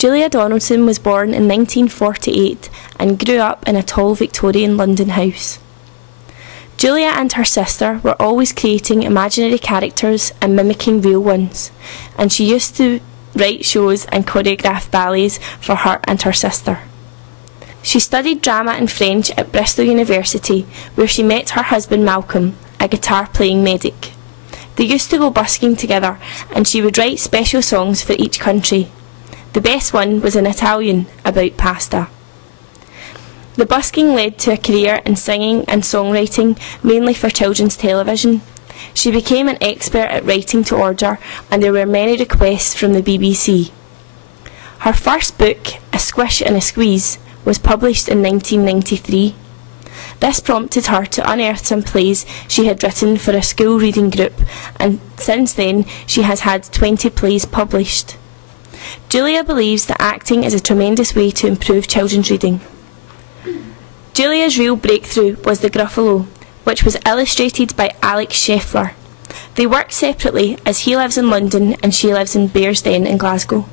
Julia Donaldson was born in 1948 and grew up in a tall Victorian London house. Julia and her sister were always creating imaginary characters and mimicking real ones, and she used to write shows and choreograph ballets for her and her sister. She studied drama and French at Bristol University, where she met her husband Malcolm, a guitar-playing medic. They used to go busking together, and she would write special songs for each country. The best one was in Italian, about pasta. The busking led to a career in singing and songwriting, mainly for children's television. She became an expert at writing to order, and there were many requests from the BBC. Her first book, A Squish and a Squeeze, was published in 1993. This prompted her to unearth some plays she had written for a school reading group, and since then she has had 20 plays published. Julia believes that acting is a tremendous way to improve children's reading. Julia's real breakthrough was The Gruffalo, which was illustrated by Alex Scheffler. They work separately as he lives in London and she lives in Bearsden in Glasgow.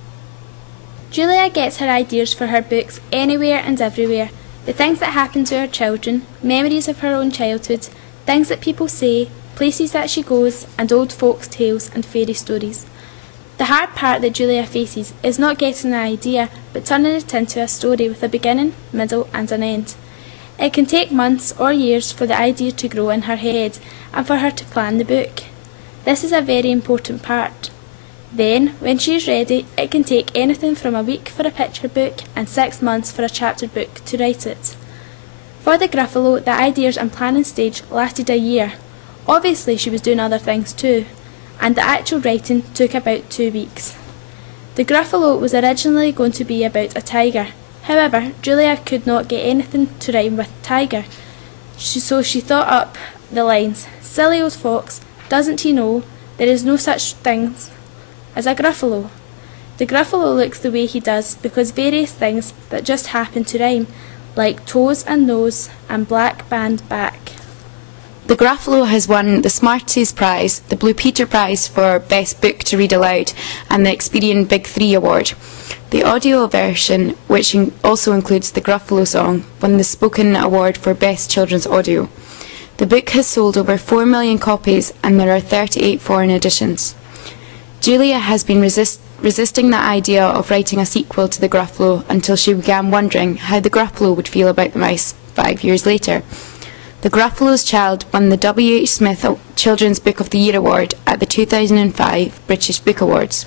Julia gets her ideas for her books anywhere and everywhere. The things that happen to her children, memories of her own childhood, things that people say, places that she goes, and old folks' tales and fairy stories. The hard part that Julia faces is not getting an idea, but turning it into a story with a beginning, middle and an end. It can take months or years for the idea to grow in her head and for her to plan the book. This is a very important part. Then, when she is ready, it can take anything from a week for a picture book and 6 months for a chapter book to write it. For The Gruffalo, the ideas and planning stage lasted a year. Obviously she was doing other things too, and the actual writing took about 2 weeks. The Gruffalo was originally going to be about a tiger. However, Julia could not get anything to rhyme with tiger, so she thought up the lines, "Silly old fox, doesn't he know there is no such thing as a Gruffalo? The Gruffalo looks the way he does because various things that just happen to rhyme, like toes and nose and black band back." The Gruffalo has won the Smarties Prize, the Blue Peter Prize for Best Book to Read Aloud, and the Experian Big 3 Award. The audio version, which also includes the Gruffalo song, won the Spoken Award for Best Children's Audio. The book has sold over 4 million copies, and there are 38 foreign editions. Julia has been resisting the idea of writing a sequel to the Gruffalo until she began wondering how the Gruffalo would feel about the mouse 5 years later. The Gruffalo's Child won the W.H. Smith Children's Book of the Year Award at the 2005 British Book Awards.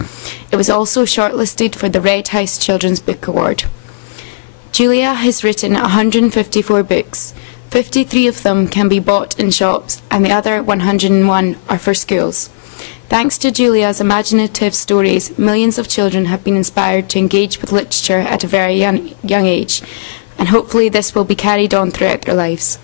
It was also shortlisted for the Red House Children's Book Award. Julia has written 154 books. 53 of them can be bought in shops, and the other 101 are for schools. Thanks to Julia's imaginative stories, millions of children have been inspired to engage with literature at a very young age, and hopefully this will be carried on throughout their lives.